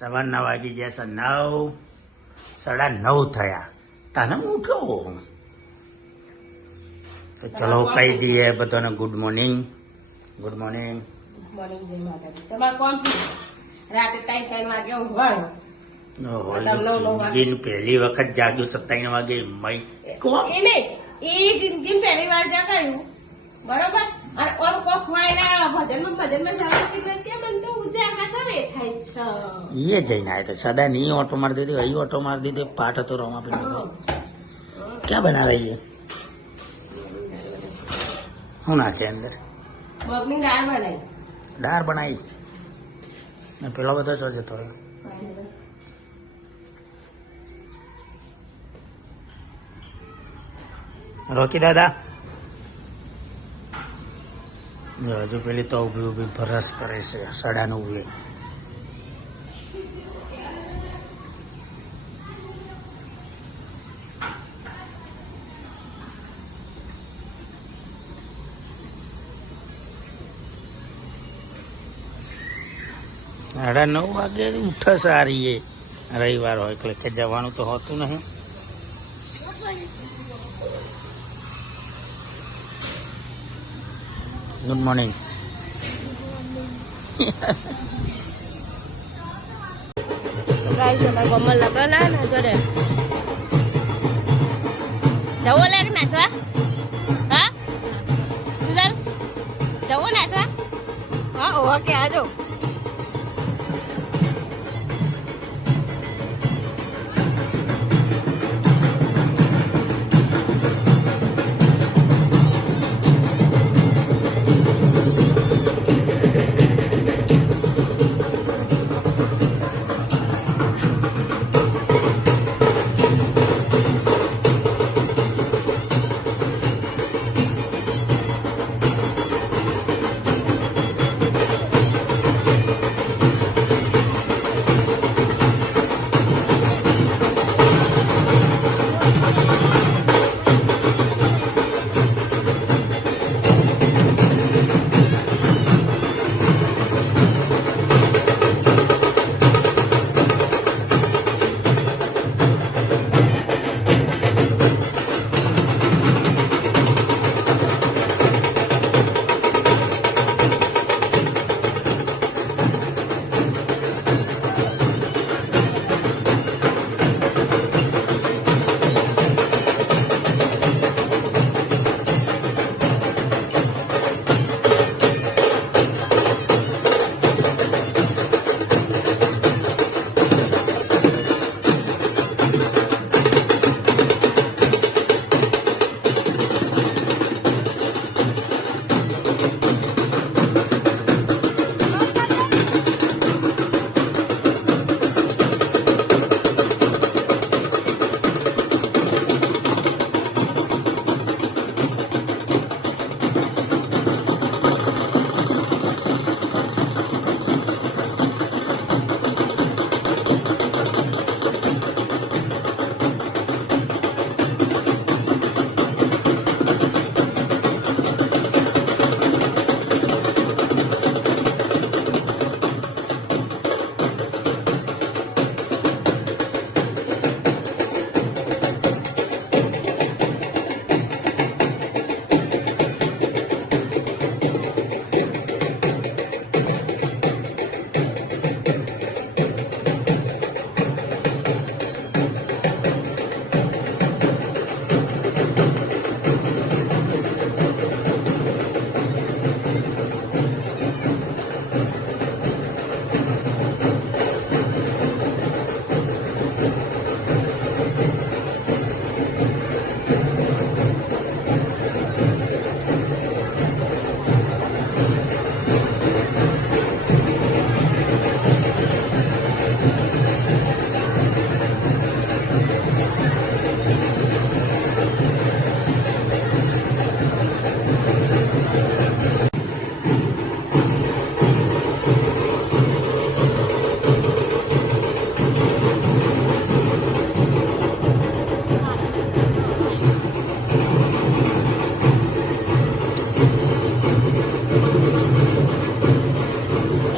સવારના વાગી ગયા છે 9, 9:30 થયા. તને ઉઠો તો ચલો કહી દઈએ બધાને good morning. Good morning. Morning જય માતાજી. તમારે કોણ છે? રાતે 3 વાગે ઊંઘવાનું. જિંદગીની પહેલી વખત જાગ્યું 7 વાગે. એને એ જિંદગી પહેલી વાર જગાયું બરોબર. અને ઓમ કોક હોય ના ભજનમાં જાવ એટલે કે મને તો ઊંચા હાથો વેઠાય છે. એ જઈને આવ્યો તો સદા ની ઓટો મારી દીધી, અહીં ઓટો મારી દીધી. પાઠ હતો રમા પી ક્યાં બના રહી? શું નાખે અંદર? મગની દાળ બનાવી. દાળ બનાવી ને પેલો બધો જો જતો રહ્યો. રોકી દાદા હજુ પેલી તો ઉભી ભરસ કરે છે 9:30. સાડા 9 વાગે ઉઠે સારી એ રવિવાર હોય એટલે કે જવાનું તો હોતું નહીં. Good morning. ગાઈસ અમારા ગામમાં લગન આ ને જોડે જવો લે નાચવા. હા સુજલ જવો નાચવા. હા ઓકે આજો.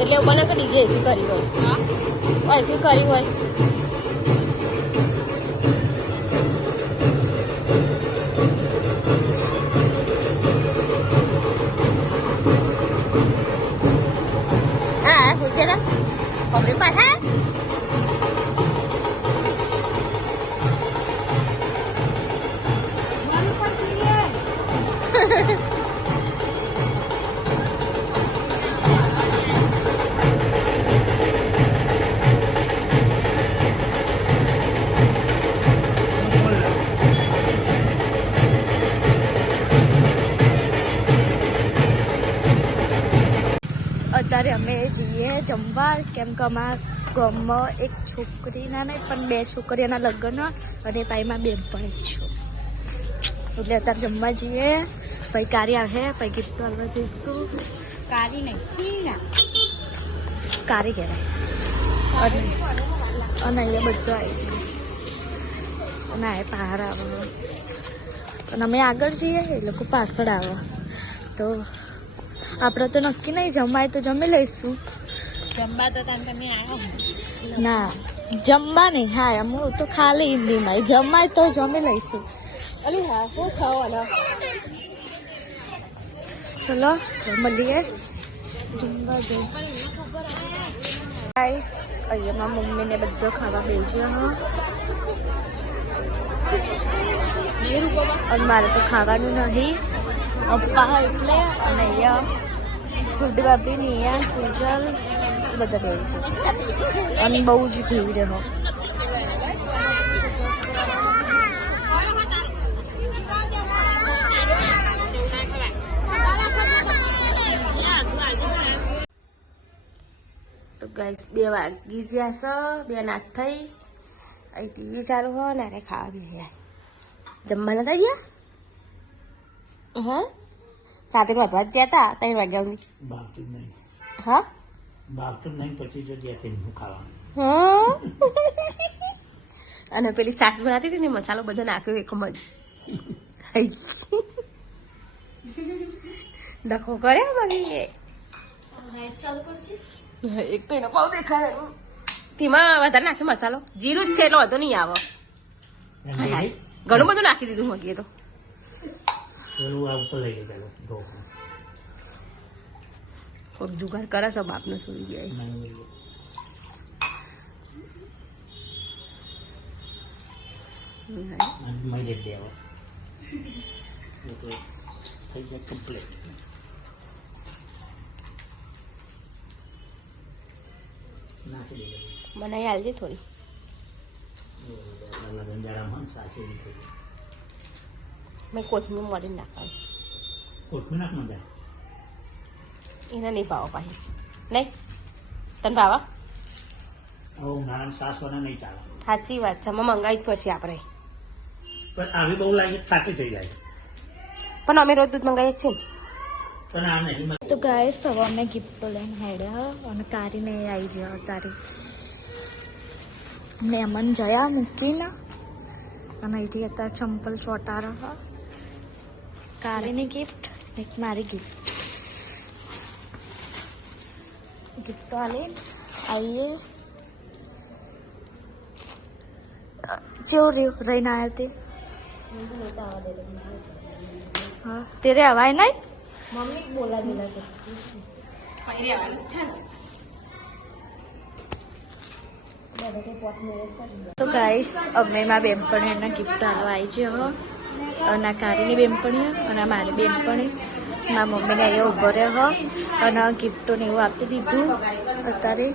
એટલે મને તો ડીજે કરી હોય અહીંથી કરી હોય હા પૂછે ને આપણી પાછા અત્યારે અમે જઈએ જમવા કેમ કે અમારા ગામમાં એક છોકરીના નહીં પણ 2 છોકરીઓના લગ્ન અને પાઈમાં બેનપણી છું એટલે અત્યારે જમવા જઈએ પછી કારી આવે પછી ગીત કરવા જઈશું કારી નહીં કારી કહેવાય અને અહીંયા બધું આવી જાય અને આ પહાડ આવે અને અમે આગળ જઈએ એ લોકો પાછળ આવે તો આપણે તો નક્કી નહીં જમાય તો જમી લઈશું જમવા તો તમે આવો ના જમવા નહીં હા અમે તો ખાલી હિન્દીમાં જમાય તો જમી લઈશું અરે હા શું ખાવાના ચલો મળીએ જમવા જઈએ ગાઈસ અહીંયા મારા મમ્મીને બધો ખાવા બેસ્યો અને મારે તો ખાવાનું નહીં પપ્પા એટલે અને અહીંયા ફૂડ બાપી નિયા સુજલ બધા બેવું છે અને બહુ જ ભીડ રહો તો ગાઈસ 2 વાગી ગયા છે 2 નાખ થઈ અહીં ટીવી ચાલુ હોય ને અરે ખાવા બી જમવાના થઈ ગયા હા રાતે વધવા જ ગયા હતા 3 વાગ્યા સુધી બાકી નહીં હા બાકી નહીં પછી જગ્યા કેમ ખાવાનું હા અને પેલી સાસ બનાવતી હતી ને મસાલો બધો નાખ્યો એકમ જ ડખો કરે બાકી એક તો એનો પાવ દેખાય તેમાં વધારે નાખે મસાલો જીરું જ છે એટલો વધુ નહીં આવે ઘણું બધું નાખી દીધું મગીએ તો થોડું જુગાર કરે છે બાપને સુઈ ગયા બનાવી હાલજે થોડી મેં કોથમીર મળી નાખવાનું એને નહીં ભાવો પાછી નહીં તને ભાવા સાચી વાત છે અમે મંગાવી જ પડશે આપણે પણ આવી બહુ લાગે ખાટી થઈ જાય પણ અમે રોજ દૂધ મંગાવીએ છીએ પણ આ નહીં તો ગાય સવા અમે ગિફ્ટો લઈને હેડ્યા અને કારીને આવી ગયો તારી મહેમાન જયા મૂકીને અને અહીંથી અત્યારે ચંપલ ચોટા રહ્યા કારીની ગિફ્ટ એક મારી ગિફ્ટ ગિફ્ટો આલે આવીએ જેવું રહ્યું રહીને આવ્યા તે હા તેરે અવાય નહીં મમ્મી બોલા દેલા તો ગાઈસ અમે મારા બેનપણીઓના ગિફ્ટ આલવા આવી છે હવે અને કારીની બેનપણીઓ અને મારી બેનપણી મારા મમ્મીને અહીંયા ઊભો રહ્યો અને ગિફ્ટો ને એવું આપી દીધું અત્યારે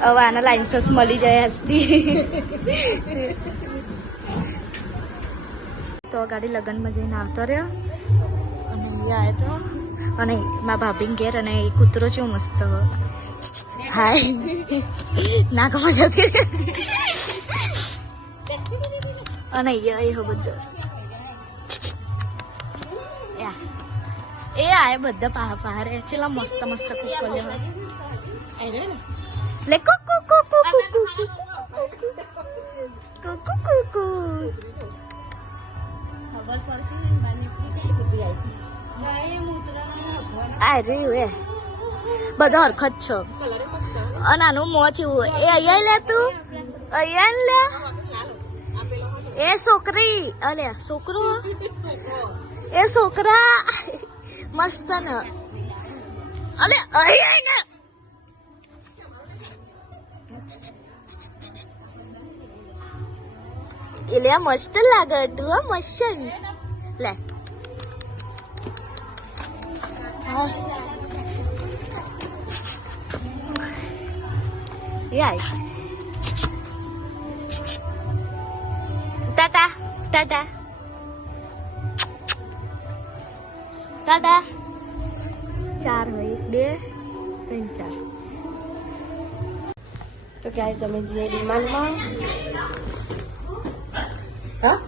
હવે આના લાઇન્સસ મળી જાય આજથી તો ગાડી લગ્નમાં જઈને આવતો રહ્યો અને અહીંયા આવ્યો તો અને મારા ભાભીને ઘેર અને એ કૂતરો છે મસ્ત હાય નાકમાં જતી અને અહીંયા એ બધું એ આય બધા પાહા પાહા રે ચેલા મસ્ત મસ્ત કુકો લે કુકુ કુકુ કુકુ કુકુ કુકુ ખબર પડતી ને બાને કઈ કુકુ આવી આ રહ્યું એ બધા હરખત છે અને આનું મોં એવું એ અહીંયા લે તું અહીંયા લે એ છોકરી અલે છોકરો એ છોકરા મસ્ત ને અલે અહીંયા ને એટલે મસ્ત લાગે તું મસ્ત લે યાર ટાટા ટાટા ટાટા 4 હોય 2 3 4 તો ગાઈસ અમે જે ડિમાન્ડમાં હા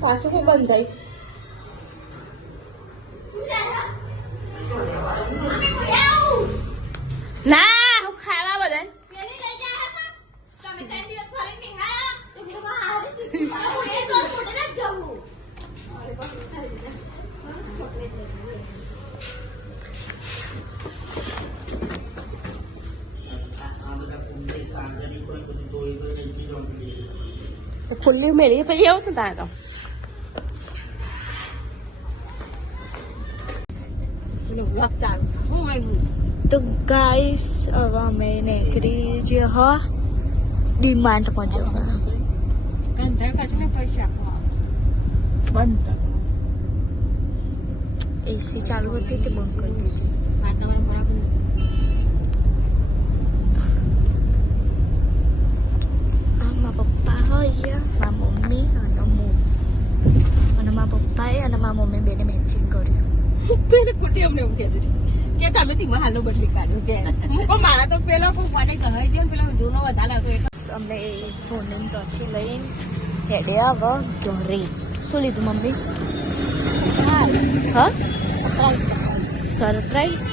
પાછું કોઈ બંધ થાય ના હું ખાવા બધા ખુલ્લી મેળી પછી આવું ને તારે તો ગાઈસ હવે અમે નીકળી જે હા ડિમાન્ડમાં જવા બંધ એસી ચાલુ હતી તે બંધ કરી દીધી મારા પપ્પા હોય મારા મમ્મી અને હું અને મારા પપ્પાએ અને મારા મમ્મી બેને મેચિંગ કર્યું પેલે કુટી અમને એવું કહેતી કે તમે ધીમા હાલો બદલી કાઢ્યું કે હું મારા તો પેલો કોઈ પાડે કહે છે પેલો જૂનો વધારે હતો એટલે અમને ફોન ત્યાંથી લઈને હેડે આવો ઘરે શું લીધું મમ્મી હા સરપ્રાઈઝ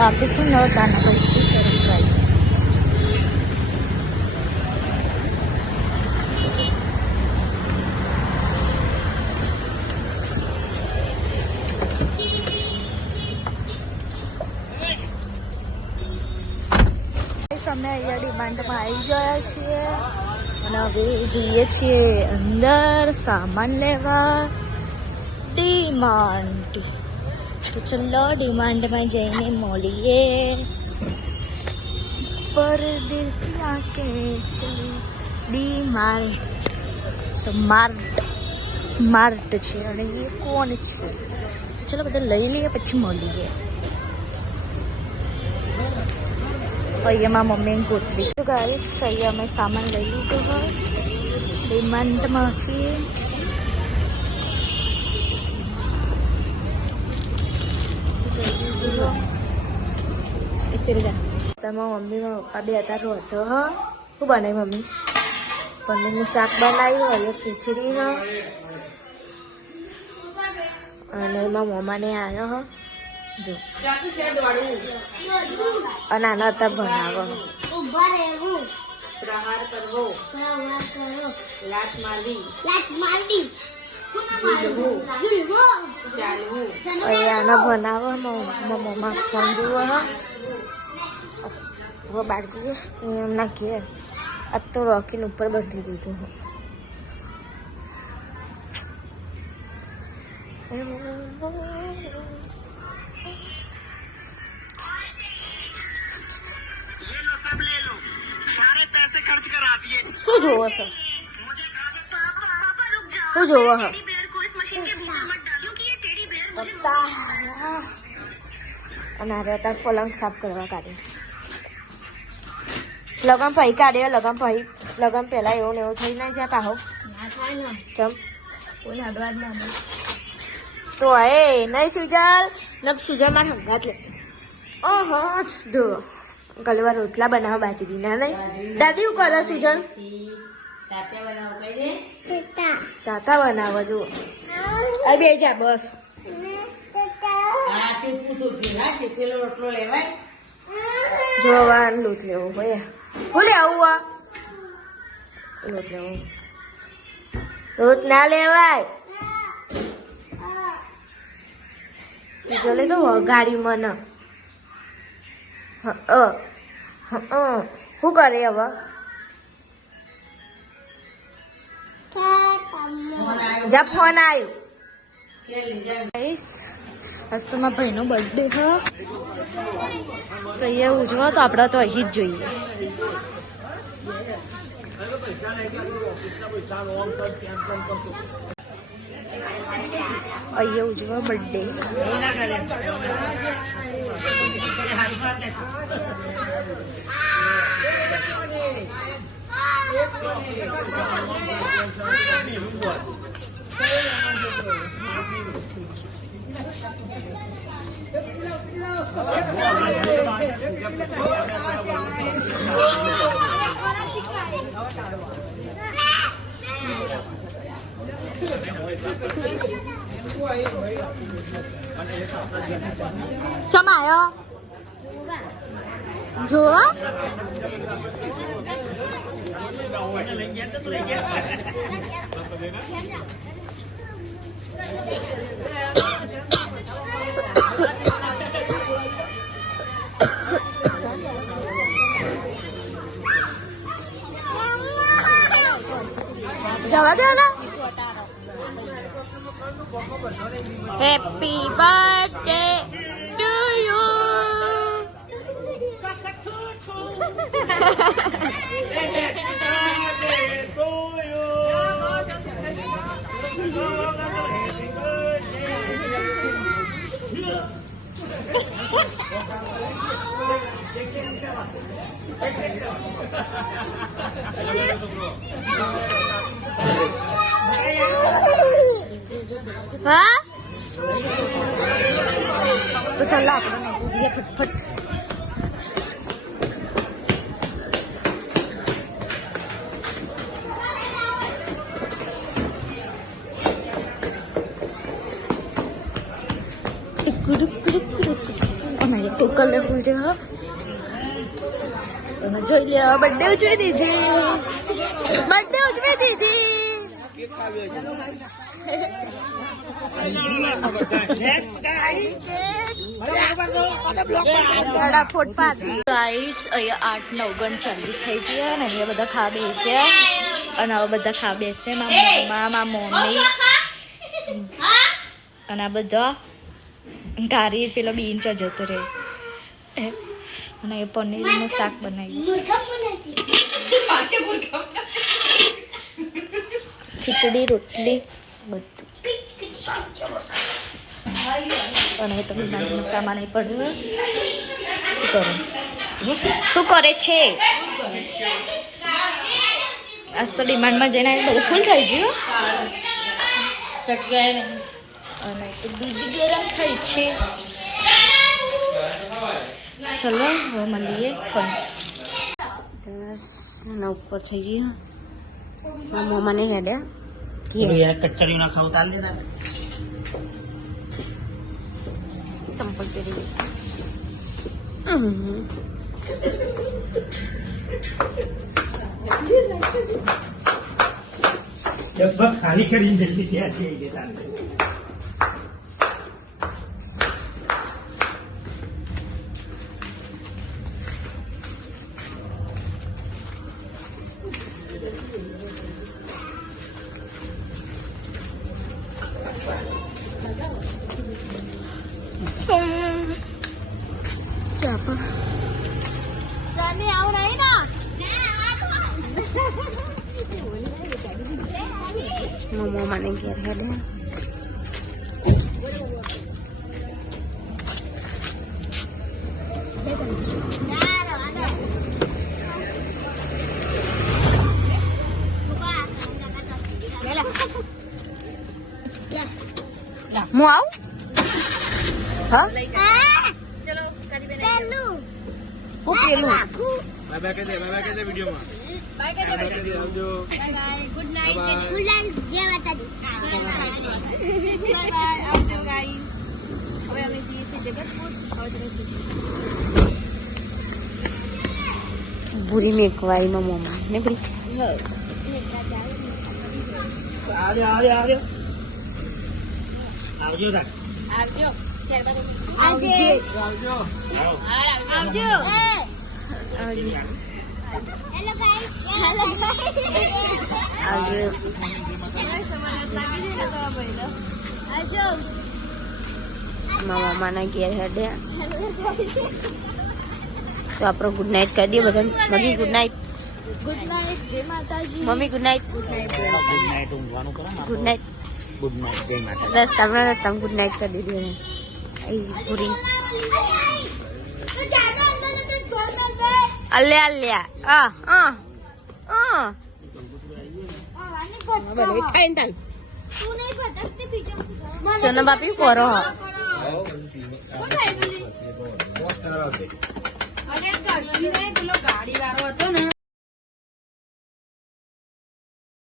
આપીશું ન તાના પૈસા સરપ્રાઈઝ અમે અહીંયા ડિમાન્ડમાં આવી ગયા છીએ અને હવે જઈએ છીએ અંદર સામાન લેવા ડિમાન્ડ તો ચલો ડિમાન્ડમાં જઈને મળીએ પરદેસી આકે ચલી ડીમાર્ટ તો માર્ટ છે અને એ કોણ છે તો ચલો બધા લઈ લઈએ પછી મળીએ અહીંયા મારા મમ્મીને ગોતવી તો ગાઈસ અહીંયા અમે સામાન લઈ લીધો હોય ડિમાન્ડમાંથી તમારા મમ્મી પપ્પા બે હતા રોતો હ શું બનાવી મમ્મી પનીરનું શાક બનાવ્યું અહીંયા ખીચડી હ અને એમાં મમ્માને આવ્યો હ જો અને આના હતા બનાવો પ્રહાર કરવો લાત મારવી આના બનાવો મમ્મા ફોન જુઓ હવે બાર જઈએ એમના ઘેર આ તો રોકીને ઉપર બાંધી દીધું શું જોવો છો શું જોવો છો અને આ રહેતા પલંગ સાફ કરવા કાઢે લગન ભાઈ કાઢે લગન પહેલા એવું ને એવું થઈ ના જાય પાહો ચમ તો એ નહીં સુજલ ન સુજલ માં હંગાત લે ઓહો જો ગલવા રોટલા બનાવો બાજરીના નહીં દાદી શું કરે સુજલ તાતા બનાવો જુઓ આ બે જા બસ જોવાનું લોટ લેવો ભાઈ હું લે આવું આ લોટ લેવો રોટ ના લેવાય જોલે તો ગાડી મને શું કરે હવે જા ફોન આવ્યો આજ તો મારા ભાઈનો બર્થડે છે તો એ ઉજવો તો આપણે તો અહીં જ જોઈએ અહીંયા ઉજવો બર્થડે ચમાયો જોવા જવા દે ને હેપી બર્થડે ટુ યુ हाँ तो चल આપણે નહીં જઈએ ફટફટ અમારે તો કલરફુલ છે હા જોઈ લે બર્થડે ઉજવી દીધી ગાઈસ અહીંયા 8:39 થઈ છે અને અહીંયા બધા ખા બેસે અને હવે બધા ખા બેસે મારા મમ્મી અને આ બધા ગારી પેલો બીન જતો રહે અને એ પનીરનું શાક બનાવ્યું ખીચડી રોટલી બધું અને તમે નાનું સામાન અહીં પડ્યું શું કરે છે આજ તો ડિમાન્ડમાં જઈને બધું ફૂલ થઈ ગયું અને દૂધ ગરમ થાય છે ચલો હવે મળીએ બસ એના ઉપર થઈ ગયું મમ્માને હેડ્યા કચરી ના ખાવ તાલ દેતા ચંપલ પહેરી લગભગ ખાલી કરીને જલ્દી ત્યાં છે મને ઘેર હેડે હું આવું હા ચલો પેલું હું પેલું બાય કહી દે વિડીયોમાં બાય કહી દે આવજો બાય ગુડ નાઈટ જય માતાજી બાય આવજો ગાઈસ હવે અમે જઈએ છીએ જગતપુર હવે તમે ભૂરી મેકવાઈમાં મમ્મા ને ભૂરી આવજો મામાના ઘેર હેડે તો આપણો ગુડ નાઇટ કરી દઈએ બધાને. Mummy good night. Good night. જય માતાજી. Mummy good night. Good night. Good night ઊંઘવાનું કરો ને. Good night. ગુડ નાઇટ જય માતા. રસ્તામાં ગુડ નાઇટ કરી દીધી પૂરી. અલ્યા સોના બાપી કોરો ગાડી વાળો હતો ને